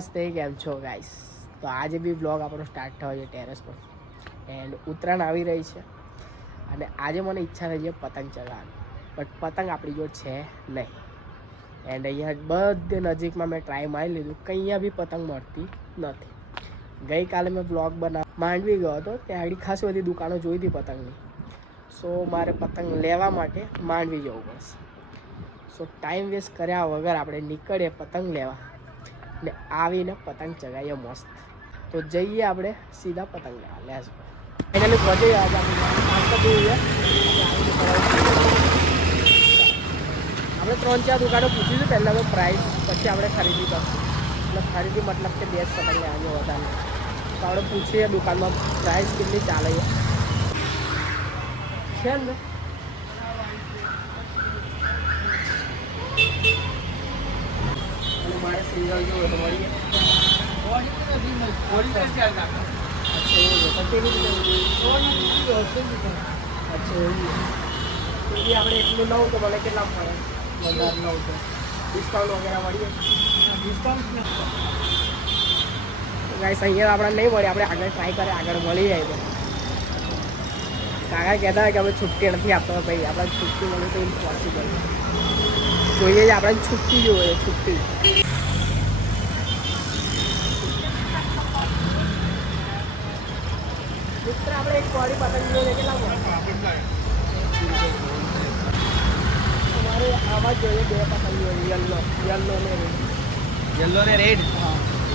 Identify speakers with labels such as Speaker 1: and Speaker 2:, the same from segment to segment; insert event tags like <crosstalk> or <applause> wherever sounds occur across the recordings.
Speaker 1: નમસ્તે, કેમ છો ગાઈસ તો આજે બી બ્લોગ આપણો સ્ટાર્ટ થયો છે ટેરેસ પર. એન્ડ ઉત્તરાયણ આવી રહી છે. અને આજે મને ઈચ્છા થઈ છે પતંગ ચગાવવાની. બટ પતંગ આપણી જોડે છે નહીં. એન્ડ અહીંયા બધે નજીકમાં મેં ટ્રાય મારી લીધું. અહીંયા બી પતંગ મળતી નથી. ગઈકાલે મેં બ્લોગ બનાવ માંડવી ગયો હતો. ત્યાં આગળ ખાસી બધી દુકાનો જોઈ હતી પતંગની. સો મારે પતંગ લેવા માટે માંડવી જવું પડશે. સો ટાઈમ વેસ્ટ કર્યા વગર આપણે નીકળીએ પતંગ લેવા. ને આવીને પતંગ ચગાવીએ મસ્ત. તો જઈએ આપણે સીધા પતંગ લેવા. લેસ ફાઇનલી પહોંચી ગયા આપણે ત્રણ ચાર દુકાનો પૂછ્યું છે પહેલાં તો પ્રાઇસ પછી આપણે ખરીદી કરશું. એટલે ખરીદી મતલબ કે બેસ્ટ પતંગ લેવાની વધારે તો આપણે પૂછીએ દુકાનમાં પ્રાઇસ કેટલી ચાલે છે ને અને મારે સિંગલ જોવે તો મળી જાય અચ્છા એવું છે તો કેવી રીતે અચ્છા એવું છે તો બી આપણે એટલું લઉં તો મને કેટલા પડે વધારે ડિસ્કાઉન્ટ વગેરે મળીએ ડિસ્કાઉન્ટ ગાઈસ અહીંયા આપણે નહીં મળે. આપણે આગળ ટ્રાય કરે આગળ મળી જાય તો કાકા કહેતા હોય કે અમે છુટ્ટી નથી આપતા ભાઈ. આપણે છુટ્ટી મળે તો ઇમ્પોસિબલ જોઈએ આપણે છુટ્ટી જોઈએ છુટ્ટી મિત્ર આપણે એક કોળી પતંગ જોઈએ કેટલા મળે તમારે આવા જ જોઈએ બે પતંગ જોઈએ યલો ને રેડ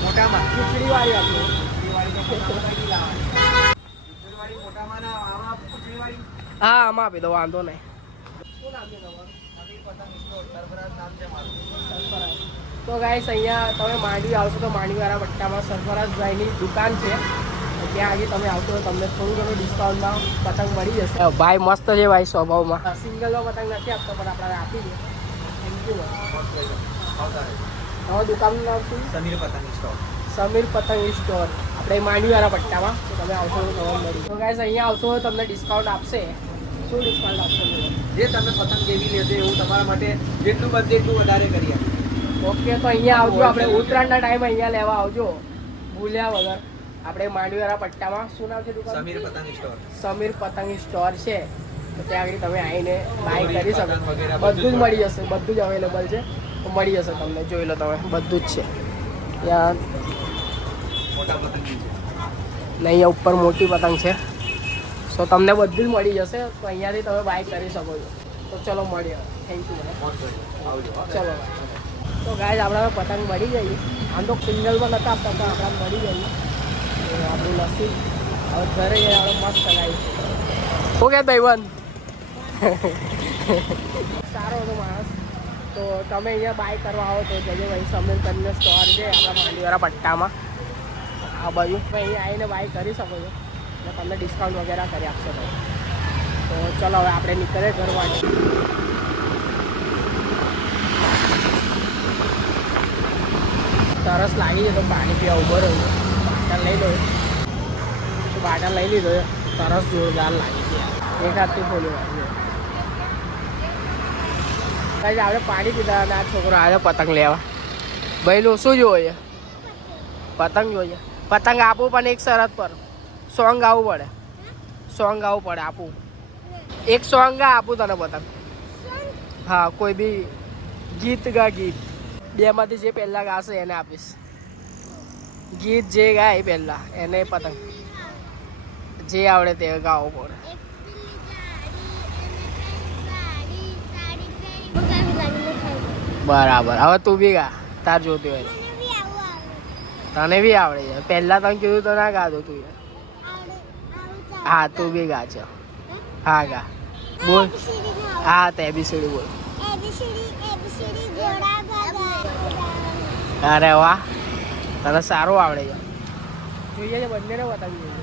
Speaker 2: મોટામાં?
Speaker 1: ખીચડી વાળી આપી.
Speaker 2: વાળી?
Speaker 1: હા આમાં આપી દો વાંધો નહીં. તો ગાઈસ અહીંયા તમે માંડવી આવશો તો માંડવીવાળા પટ્ટામાં સરફરાઝભાઈની દુકાન છે. ત્યાં આગળ તમે આવશો તમને થોડું ઘણું ડિસ્કાઉન્ટમાં પતંગ મળી જશે. ભાઈ મસ્ત છે ભાઈ સ્વભાવમાં. સિંગલમાં પતંગ નથી આપતો પણ આપણે આપી દે થેન્ક યુ. તમારું દુકાનનું નામ શું?
Speaker 2: સમીર પતંગ સ્ટોર
Speaker 1: સમીર પતંગ સ્ટોર આપણે માંડવીવાળા પટ્ટામાં. તો તમે આવશો તો તમને મળી તો ગાઈસ અહીંયા આવશો તો તમને ડિસ્કાઉન્ટ આપશે. શું ડિસ્કાઉન્ટ આપશે મને
Speaker 2: જે તમે પતંગ જેવી લેશો એવું તમારા માટે જેટલું બધે એટલું વધારે કરી આપીએ.
Speaker 1: ઓકે તો અહીંયા આવજો. આપણે ઉત્તરાયણના ટાઈમ અહીંયા લેવા આવજો. ભૂલ્યા વગર. આપણે માંડવીવાળા પટ્ટામાં શું નામ છે દુકાન
Speaker 2: સમીર પતંગ સ્ટોર.
Speaker 1: સમીર પતંગ સ્ટોર છે. તો ત્યાં આગળ તમે આવીને બાય કરી શકો. બધું જ મળી. જશે બધું જ અવેલેબલ છે. તો મળી જશે તમને જોઈ લો તમે બધું જ છે. ત્યાં
Speaker 2: મોટા પતંગ છે.
Speaker 1: ને અહીંયા ઉપર મોટી પતંગ છે. સો તમને બધું જ મળી જશે. તો અહીંયાથી તમે બાય કરી શકો છો. તો ચલો મળીએ. Thank you. ચલો. તો ગાય આપણા પતંગ મળી ગઈ. આમ તો સિંગલમાં નતા આપતા પણ આપણા મળી ગઈ. આપણું લસ્સી હવે ઘરે મસ્ત ચગાવી શું કે સારો હતો માણસ. તો તમે અહીંયા બાય કરવા આવો તો જજો ભાઈ, સમીર કરીને સ્ટોર છે, આપણા માંડીવાળા પટ્ટામાં. આ બાજુ. તમે અહીંયા આવીને બાય કરી શકો છો. અને તમને ડિસ્કાઉન્ટ વગેરે કરી આપશો ભાઈ. તો ચલો હવે આપણે નીકળીએ ઘર માટે. તરસ લાગી છે તો પાણી પીવા ઊભો રહ્યો. છું. બાટલ લઈ લો. તો બાટલ લઈ લીધો. તરસ જોરદાર લાગી ગયા. એક હાથથી ખોલ્યો ભાઈ આપણે પાણી પીધા અને આ છોકરો આવ્યો પતંગ લેવા. ભાઈનું શું જોઈએ પતંગ જોઈએ પતંગ આપું પણ એક શરત પર. સોંગ આવવું પડે. સોંગ આવવું પડે આપું. એક સોંગ ગા, આપું તને પતંગ. હા, કોઈ બી ગીત ગા ગીત. બેમાંથી જે પહેલાં ગાશે એને આપીશ. ગીત જે ગાય પહેલાં એને પતંગ. જે આવડે તે ગાવો પડે બરાબર. હવે તું બી ગા. તાર જોતી હોય તને બી આવડે છે. પહેલાં તને કીધું તો ના ગાતો તું હા તું બી ગા છે હા ગા. બોલ. હા તે બી સીડી બોલ. અરે વાહ. તને સારું આવડે છે. જોઈએ છે બંનેને બતાવી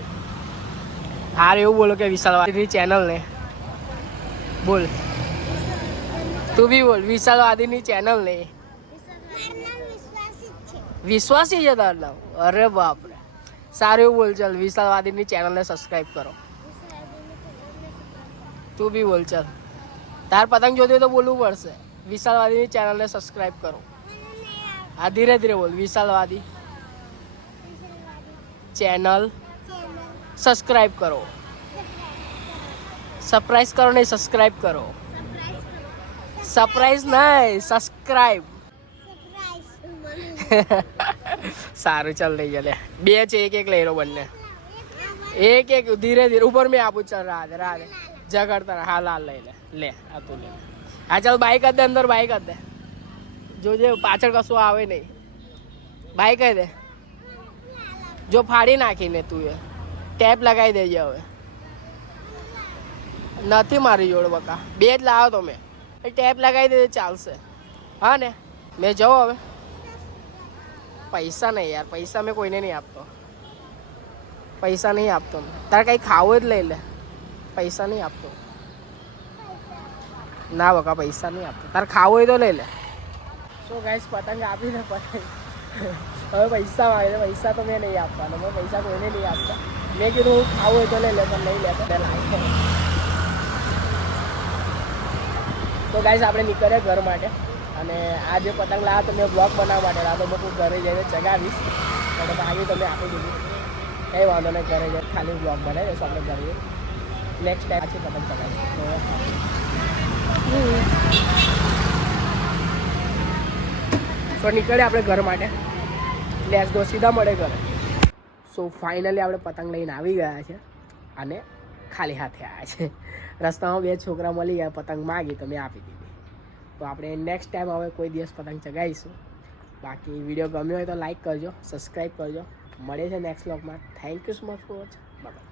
Speaker 1: હાર એવું બોલો કે વિશાલવાદીની ચેનલ ને બોલ. તું બી બોલ વિશાલવાદીની ચેનલ ને વિશ્વાસી છે તારું નામ. અરે બાપરે. સારું એવું બોલ ચાલ વિશાલવાદીની ચેનલને સબસ્ક્રાઈબ કરો. તું બી બોલ ચાલ. તાર પતંગ જોતી હોય તો બોલવું પડશે. વિશાલવાદીની ચેનલને સબસ્ક્રાઈબ કરો. હા ધીરે ધીરે બોલ વિશાલવાદી ચેનલ સબસ્ક્રાઈબ કરો. સરપ્રાઈઝ કરો નહીં સબસ્ક્રાઈબ કરો. સરપ્રાઈઝ નહીં સબસ્ક્રાઈબ <laughs> સારું ચાલ લઈ લે. બે છે એક એક લઈ લો બંને. એક એક ધીરે ધીરે. ઉપર મેં આપું ચાલ રાધે રાધે. ઝઘડતા હા લાલ લઈ લે. લે આ તું લે. હા ચાલ બાઈક જ દે અંદર બાઈક જ દે. જોજે પાછળ કશું આવે નહીં. બાઈક જ દે. જો ફાડી નાખીને તું એ. ટેપ લગાવી દેજે હવે. નથી મારી જોડે બકા. બે જ લાવો તો મેં. ટેપ લગાવી દેજે, ચાલશે. હા ને? મેં જાઉં હવે. પૈસા નહીં યાર, પૈસા મેં કોઈને નહીં આપતો. પૈસા નહીં આપતો. તારે કંઈ ખાવું જ લઈ લે. પૈસા નહીં આપતો. ના બકા, પૈસા નહીં આપતો. તારે ખાવું હોય તો લઈ લે. શું ગાઈશ પતંગ આપીને પતંગ. હવે પૈસા માગે પૈસા તો મેં નહીં આપવાના મેં પૈસા કોઈને નહીં આપતા. મેં કીધું હું ખાવું હોય તો લઈ લે, પણ નહીં લેતો લાગે તો ગાઈસ આપણે નીકળ્યા ઘર માટે. અને આ જે પતંગ લાવ્યા તો મેં બ્લોગ બનાવવા માટે. લાવ્યો તો હું ઘરે જઈને ચગાવીશ. અને બાકી તમે આપી દીધું. કંઈ વાંધો નહીં, ઘરે જઈને ખાલી બ્લોગ બનાવી દઈશું આપણે ઘરે નેક્સ્ટ ટાઈમ પાછી પતંગ ચગાવીશું. તો નીકળે આપણે ઘર માટે. લેસ ગો સીધા મળે ઘરે. સો ફાઇનલી આપણે પતંગ લઈને આવી ગયા છે અને ખાલી હાથે આવ્યા છે. રસ્તામાં બે છોકરા મળી ગયા, પતંગ માગી તો મેં આપી દીધી. તો આપણે નેક્સ્ટ ટાઈમ હવે કોઈ દિવસ પતંગ ચગાવીશું. બાકી વીડિયો ગમ્યો હોય તો લાઈક કરજો સબસ્ક્રાઈબ કરજો. મળે છે નેક્સ્ટ વ્લોગમાં thank you so much for watch bye